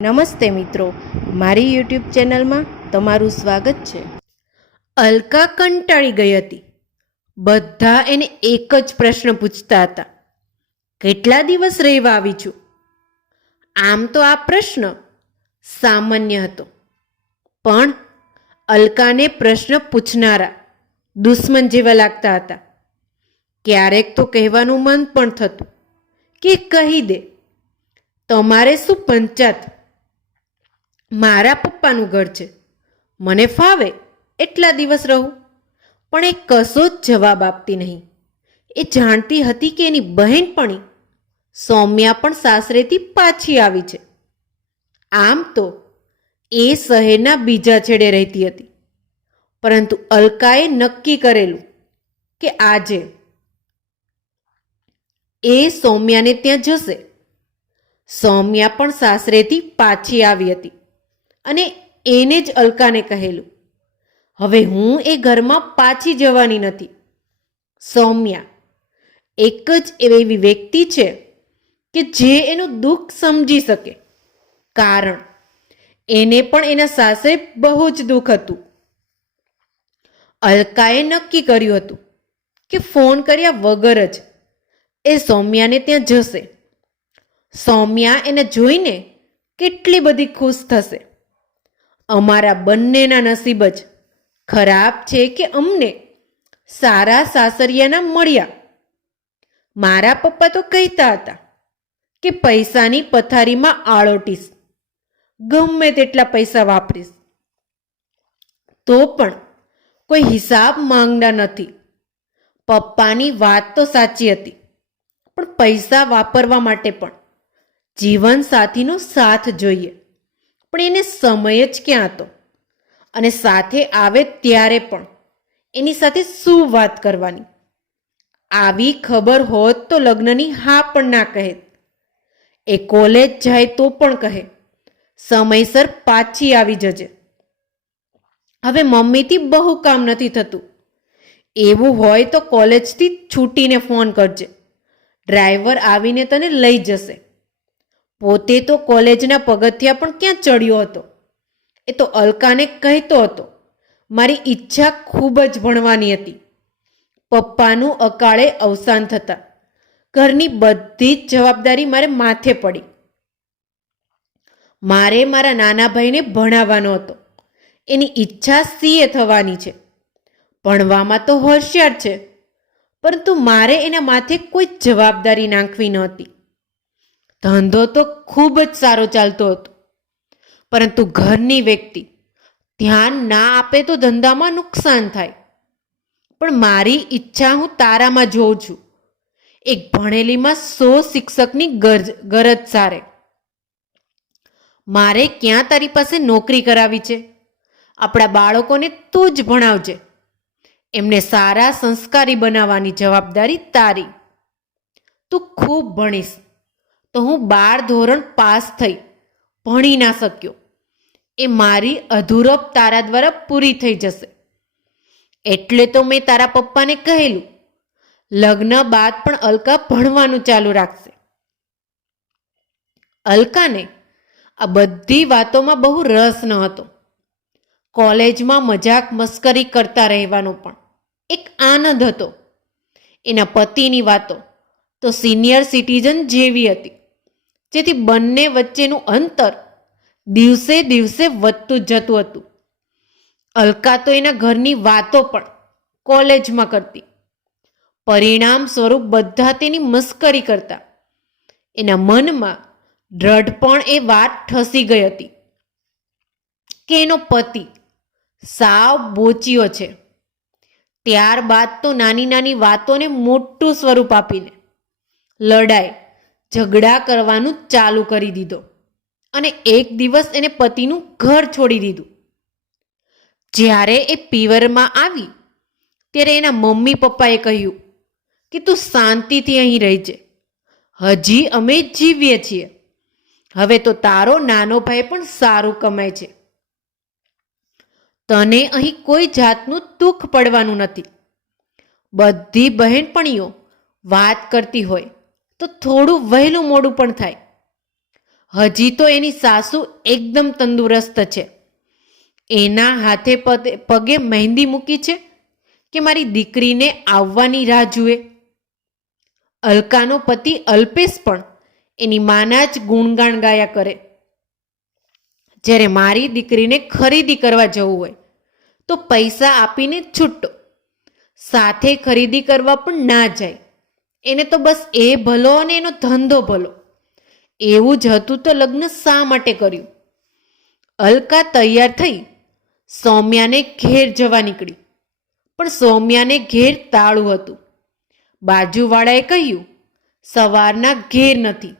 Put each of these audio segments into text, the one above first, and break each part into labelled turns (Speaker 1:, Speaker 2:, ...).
Speaker 1: નમસ્તે મિત્રો, મારી યુટ્યુબ ચેનલમાં તમારું સ્વાગત છે. અલકા કંટાળી ગઈ હતી. બધા એને એક જ પ્રશ્ન પૂછતા હતા. કેટલા દિવસ રહેવા આવી છું? આમ તો આ પ્રશ્ન સામાન્ય હતો. પણ અલકાને પ્રશ્ન પૂછનારા દુશ્મન જેવા લાગતા હતા. ક્યારેક તો કહેવાનું મન પણ થતું કે કહી દે, તમારે શું પંચાત મારા પપ્પાનું ઘર છે. મને ફાવે એટલા દિવસ રહું. પણ એ કશો જ જવાબ આપતી નહીં. એ જાણતી હતી કે એની બહેનપણી સૌમ્યા પણ સાસરેથી પાછી આવી છે. આમ તો એ શહેરના બીજા છેડે રહેતી હતી. પરંતુ અલકાએ નક્કી કરેલું કે આજે એ સૌમ્યાને ત્યાં જશે. સૌમ્યા પણ સાસરેથી પાછી આવી હતી. અને એને જ અલકાને કહેલું. હવે હું એ ઘરમાં પાછી જવાની નથી. સૌમ્યા, એક જ એવી વ્યક્તિ છે કે જે એનું દુઃખ સમજી શકે. કારણ, એને પણ એના સાસરે બહુ જ દુઃખ હતું. અલકાએ નક્કી કર્યું હતું કે ફોન કર્યા વગર જ એ સૌમ્યાને ત્યાં જશે. સૌમ્યા એને જોઈને કેટલી બધી ખુશ થશે. અમારા બંનેના નસીબ જ ખરાબ છે કે અમને સારા સાસરિયાના મળ્યા. મારા પપ્પા તો કહેતા હતા કે પૈસાની પથારીમાં આળોટીશ. ગમે તેટલા પૈસા વાપરીશ. તો પણ કોઈ હિસાબ માંગના નથી. પપ્પાની વાત તો સાચી હતી, પણ પૈસા વાપરવા માટે પણ જીવનસાથીનો સાથ જોઈએ. પણ એને સમય જ ક્યાં હતો? અને સાથે આવે ત્યારે પણ. એની સાથે શું વાત કરવાની? આવી ખબર હોત તો લગ્નની હા પણ ના કહે. એ કોલેજ જાય તો પણ કહે. સમયસર પાછી આવી જજે. હવે મમ્મીથી બહુ કામ નથી થતું. એવું હોય તો કોલેજથી છૂટીને ફોન કરજે. ડ્રાઈવર આવીને તને લઈ જશે. પોતે તો કોલેજના પગથિયા પણ ક્યાં ચડ્યો હતો? એ તો અલકાને કહેતો હતો, મારી ઈચ્છા ખૂબ જ ભણવાની હતી. પપ્પાનું અકાળે અવસાન થતાં ઘરની બધી જ જવાબદારી મારે માથે પડી. મારે મારા નાના ભાઈને ભણાવવાનો હતો. એની ઈચ્છા સીએ થવાની છે. ભણવામાં તો હોશિયાર છે, પરંતુ મારે એના માથે કોઈ જવાબદારી નાખવી નહોતી. ધંધો તો ખૂબ જ સારો ચાલતો હતો. પરંતુ ઘરની વ્યક્તિ ધ્યાન ના આપે તો ધંધામાં નુકસાન થાય. પણ મારી ઈચ્છા હું તારામાં જોઉં છું. એક ભણેલીમાં સો શિક્ષકની ગરજ ગરજ સારે. મારે ક્યાં તારી પાસે નોકરી કરાવી છે? આપણા બાળકોને તું જ ભણાવજે. એમને સારા સંસ્કારી બનાવવાની જવાબદારી તારી. તું ખૂબ ભણીશ. તો હું બાર ધોરણ પાસ થઈ ભણી ના શક્યો. એ મારી અધૂરપ તારા દ્વારા પૂરી થઈ જશે. એટલે તો મેં તારા પપ્પાને કહેલું, લગ્ન બાદ પણ અલકા ભણવાનું ચાલુ રાખશે. અલકાને આ બધી વાતોમાં બહુ રસ ન હતો. કોલેજમાં મજાક મસ્કરી કરતા રહેવાનો પણ એક આનંદ હતો. એના પતિની વાતો તો સિનિયર સિટીઝન જેવી હતી. જેથી બંને વચ્ચેનું અંતર દિવસે દિવસે વધતું જતું હતું. અલકા તો એના ઘરની વાતો પણ કોલેજમાં કરતી. પરિણામ સ્વરૂપ બધા તેની મસ્કરી કરતા. એના મનમાં દ્રઢ પણ એ વાત ઠસી ગઈ હતી કે એનો પતિ સાવ બોચિયો છે. ત્યારબાદ તો નાની નાની વાતોને મોટું સ્વરૂપ આપીને લડાઈ ઝઘડા કરવાનું ચાલુ કરી દીધો. અને એક દિવસ એને પતિનું ઘર છોડી દીધું. જ્યારે એ પીવરમાં આવી, ત્યારે એના મમ્મી પપ્પાએ કહ્યું કે, તું શાંતિથી અહીં રહેજે હજી અમે જીવીએ છીએ. હવે તો તારો નાનો ભાઈ પણ સારું કમાય છે. તને અહીં કોઈ જાતનું દુઃખ પડવાનું નથી. બધી બહેનપણીઓ વાત કરતી હોય તો થોડું વહેલું મોડું પણ થાય. હજી તો એની સાસુ એકદમ તંદુરસ્ત છે. એના હાથે પગે- મહેંદી મૂકી છે કે મારી દીકરીને આવવાની રાહ જુએ. અલકાનો પતિ અલ્પેશ પણ એની માના જ ગુણગાન ગાયા કરે. જ્યારે મારી દીકરીને ખરીદી કરવા જવું હોય, તો પૈસા આપીને છૂટો. સાથે ખરીદી કરવા પણ ના જાય. એને તો બસ એ ભલો અને એનો ધંધો ભલો. એવું જ હતું તો લગ્ન શા માટે કર્યું? અલકા તૈયાર થઈ સૌમ્યાને ઘેર જવા નીકળી. પણ સૌમ્યાને ઘેર તાળું હતું. બાજુવાળાએ કહ્યું, સવારના ઘેર નથી.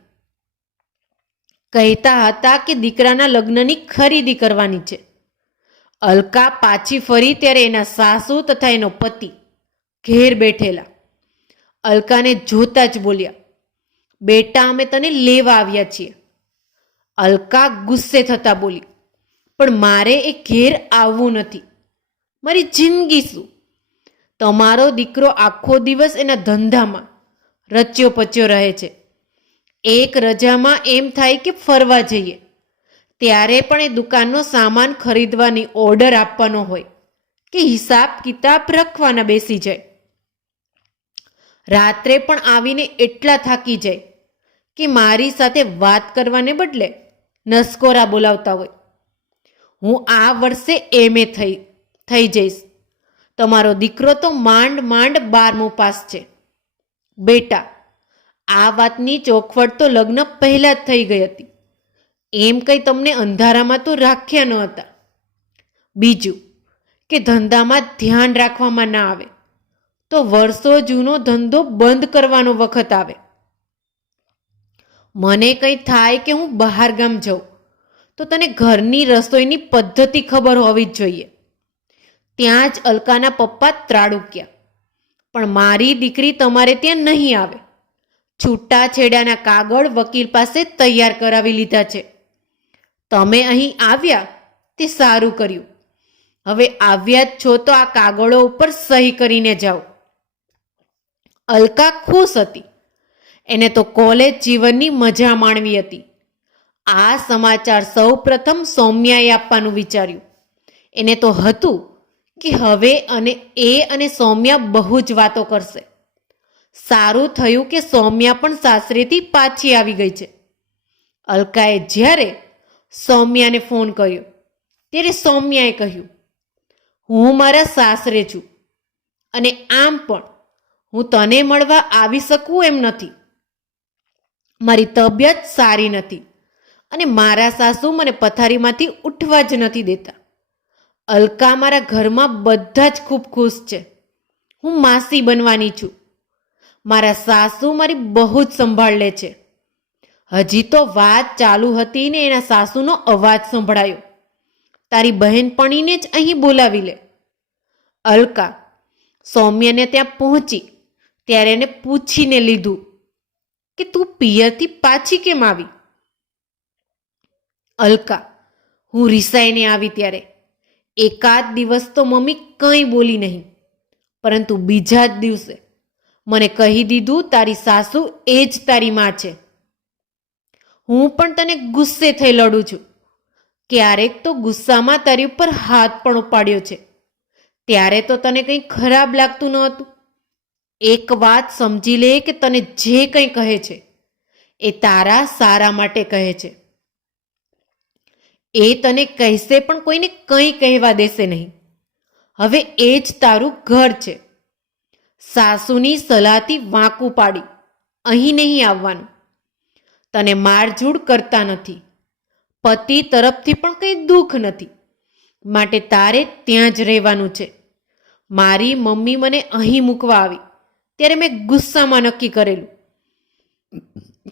Speaker 1: કહેતા હતા કે દીકરાના લગ્નની ખરીદી કરવાની છે. અલકા પાછી ફરી ત્યારે એના સાસુ તથા એનો પતિ ઘેર બેઠેલા. અલકાને જોતા જ બોલ્યા, બેટા, અમે તને લેવા આવ્યા છીએ. અલકા ગુસ્સે થતા બોલી, પણ મારે એ ઘેર આવવું નથી. મારી જિંદગી શું? તમારો દીકરો આખો દિવસ એના ધંધામાં રચ્યો પચ્યો રહે છે. એક રજામાં એમ થાય કે ફરવા જઈએ. ત્યારે પણ એ દુકાનનો સામાન ખરીદવાની ઓર્ડર આપવાનો હોય કે હિસાબ કિતાબ રખવાના બેસી જાય. રાત્રે પણ આવીને એટલા થાકી જાય કે મારી સાથે વાત કરવાને બદલે નસકોરા બોલાવતા હોય. હું આ વર્ષે એમએ થઈ થઈ જઈશ. તમારો દીકરો તો માંડ માંડ બારમું પાસ છે. બેટા, આ વાતની ચોખવટ તો લગ્ન પહેલાં જ થઈ ગઈ હતી. એમ કંઈ તમને અંધારામાં તો રાખ્યા ન હતા. બીજું કે ધંધામાં ધ્યાન રાખવામાં ના આવે. તો વર્ષો જૂનો ધંધો બંધ કરવાનો વખત આવે. મને કંઈ થાય કે હું બહાર ગામ જાઉં, તો તને ઘરની રસોઈની પદ્ધતિ ખબર હોવી જ જોઈએ. ત્યાં જ અલકાના પપ્પા ત્રાડુક્યા, પણ મારી દીકરી તમારે ત્યાં નહીં આવે. છૂટાછેડાના કાગળ વકીલ પાસે તૈયાર કરાવી લીધા છે. તમે અહીં આવ્યા તે સારું કર્યું. હવે આવ્યા જ છો તો આ કાગળો ઉપર સહી કરીને જાઓ. અલકા ખુશ હતી. એને તો કોલેજ જીવનની મજા માણવી હતી. આ સમાચાર સૌ પ્રથમ સૌમ્યાએ આપવાનું વિચાર્યું. એને તો હતું કે હવે અને એ અને સૌમ્યા બહુ જ વાતો કરશે. સારું થયું કે સૌમ્યા પણ સાસરેથી પાછી આવી ગઈ છે. અલકાએ જ્યારે સૌમ્યાને ફોન કર્યો, ત્યારે સૌમ્યાએ કહ્યું, હું મારા સાસરે છું અને આમ પણ હું તને મળવા આવી શકું એમ નથી. મારી તબિયત સારી નથી અને મારા સાસુ મને પથારીમાંથી ઉઠવા જ નથી દેતા. અલકા મારા ઘરમાં બધા જ ખૂબ ખુશ છે. હું માસી બનવાની છું. મારા સાસુ મારી બહુ જ સંભાળ લે છે. હજી તો વાત ચાલુ હતી ને એના સાસુનો અવાજ સંભળાયો. તારી બહેનપણીને જ અહીં બોલાવી લે. અલકા, સૌમ્યને ત્યાં પહોંચી. ત્યારે એને પૂછીને લીધું કે, તું પિયરથી પાછી કેમ આવી? અલકા, હું રિસાઈને આવી ત્યારે. એકાદ દિવસ તો મમ્મી કંઈ બોલી નહીં, પરંતુ બીજા જ દિવસે. મને કહી દીધું, તારી સાસુ એ જ તારી માં છે. હું પણ તને ગુસ્સે થઈ લડું છું. ક્યારેક તો ગુસ્સામાં તારી ઉપર હાથ પણ ઉપાડ્યો છે. ત્યારે તો તને કંઈ ખરાબ લાગતું ન હતું. એક વાત સમજી લે કે તને જે કંઈ કહે છે, એ તારા સારા માટે કહે છે. એ તને કહેશે પણ કોઈને કંઈ કહેવા દેશે નહીં. હવે એ જ તારું ઘર છે. સાસુની સલાહથી વાંકું પાડી, અહીં નહીં આવવાનું. તને મારઝૂડ કરતા નથી. પતિ તરફથી પણ કંઈ દુઃખ નથી. માટે તારે ત્યાં જ રહેવાનું છે. મારી મમ્મી મને અહીં મૂકવા આવી. ત્યારે મેં ગુસ્સામાં નક્કી કરેલું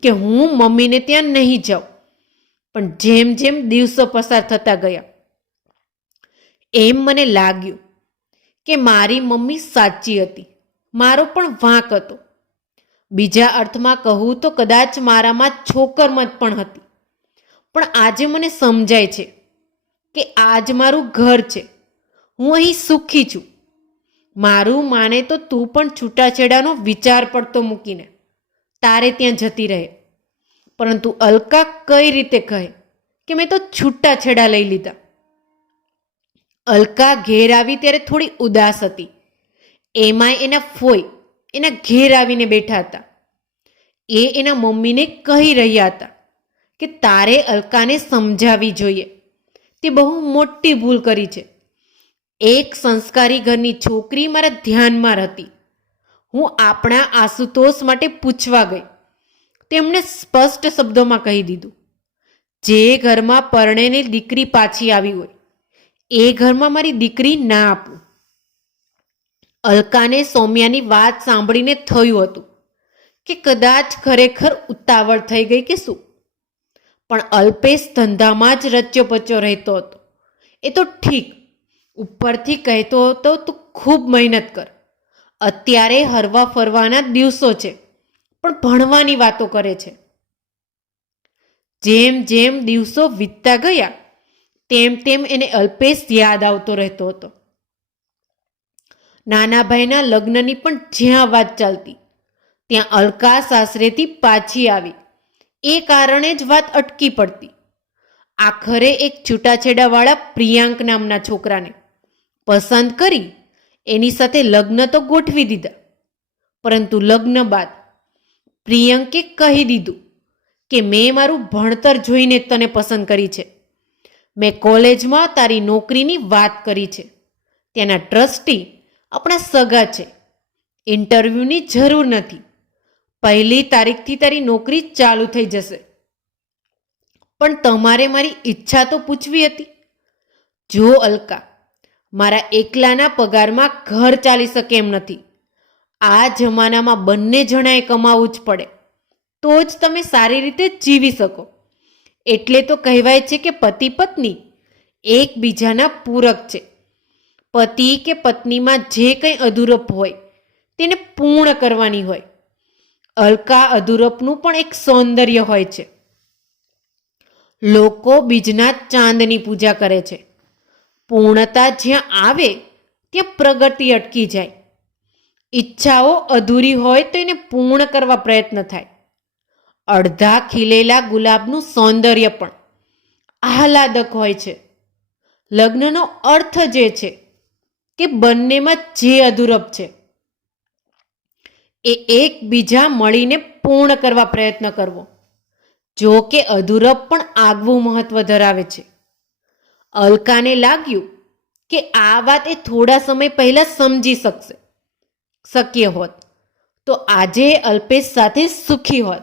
Speaker 1: કે હું મમ્મીને ત્યાં નહીં જાઉં. પણ જેમ જેમ દિવસો પસાર થતા ગયા, એમ મને લાગ્યું કે મારી મમ્મી સાચી હતી. મારો પણ વાંક હતો. બીજા અર્થમાં કહું તો કદાચ મારામાં છોકરમત પણ હતી. પણ આજે મને સમજાય છે કે આજ મારું ઘર છે. હું અહીં સુખી છું. મારું માને તો તું પણ છૂટાછેડાનો વિચાર પડતો મૂકીને. તારે ત્યાં જતી રહે. પરંતુ અલકા કઈ રીતે કહે કે મેં તો છૂટાછેડા લઈ લીધા? અલકા ઘેર આવી ત્યારે થોડી ઉદાસ હતી. એમાંય એના ફોઈ એના ઘેર આવીને બેઠા હતા. એ એના મમ્મીને કહી રહ્યા હતા કે તારે અલકાને સમજાવી જોઈએ. તે બહુ મોટી ભૂલ કરી છે. એક સંસ્કારી ઘરની છોકરી મારા ધ્યાનમાં હતી હું આપણા આશુતોષ માટે પૂછવા ગઈ. તેમણે સ્પષ્ટ શબ્દોમાં કહી દીધું, જે ઘરમાં પરણેને દીકરી પાછી આવી હોય, એ ઘરમાં મારી દીકરી ના આપું. અલકાને સૌમ્યાની વાત સાંભળીને થયું હતું કે કદાચ ખરેખર ઉતાવળ થઈ ગઈ કે શું. પણ અલ્પેશ ધંધામાં જ રચ્યો પચ્યો રહેતો હતો. એ તો ઠીક ઉપરથી કહેતો હતો, તું ખૂબ મહેનત કર. અત્યારે હરવા ફરવાના દિવસો છે, પણ ભણવાની વાતો કરે છે. જેમ જેમ દિવસો વીતતા ગયા, તેમ તેમ એને અલ્પેશ યાદ આવતો રહેતો હતો. નાના ભાઈના લગ્નની પણ જ્યાં વાત ચાલતી, ત્યાં અલકા સાસરેથી પાછી આવી. એ કારણે જ વાત અટકી પડતી. આખરે એક છૂટાછેડાવાળા પ્રિયાંક નામના છોકરાને પસંદ કરી, એની સાથે લગ્ન તો ગોઠવી દીધા. પરંતુ લગ્ન બાદ પ્રિયંકે કહી દીધું કે મેં મારું ભણતર જોઈને તને પસંદ કરી છે. મેં કોલેજમાં તારી નોકરીની વાત કરી છે. ત્યાંના ટ્રસ્ટી આપણા સગા છે. ઇન્ટરવ્યૂની જરૂર નથી. પહેલી તારીખથી તારી નોકરી ચાલુ થઈ જશે. પણ તમારે મારી ઈચ્છા તો પૂછવી હતી. જો અલકા મારા એકલાના પગારમાં ઘર ચાલી શકે એમ નથી. આ જમાનામાં બંને જણાએ કમાવું જ પડે. તો જ તમે સારી રીતે જીવી શકો. એટલે તો કહેવાય છે કે પતિ પત્ની એકબીજાના પૂરક છે. પતિ કે પત્નીમાં જે કંઈ અધૂરપ હોય તેને પૂર્ણ કરવાની હોય. અલકા અધૂરપનું પણ એક સૌંદર્ય હોય છે. લોકો બીજના ચાંદની પૂજા કરે છે. પૂર્ણતા જ્યાં આવે, ત્યાં પ્રગતિ અટકી જાય. ઈચ્છાઓ અધૂરી હોય તો એને પૂર્ણ કરવા પ્રયત્ન થાય. અડધા ખીલેલા ગુલાબનું સૌંદર્ય પણ આહલાદક હોય છે. લગ્નનો અર્થ જે છે કે બંનેમાં જે અધૂરપ છે, એ એકબીજા મળીને પૂર્ણ કરવા પ્રયત્ન કરવો. જો કે અધૂરપ પણ આગવું મહત્વ ધરાવે છે. અલકાને લાગ્યું કે આ વાત એ થોડા સમય પહેલા સમજી શકશે, શક્ય હોત. તો આજે અલ્પેશ સાથે સુખી હોત.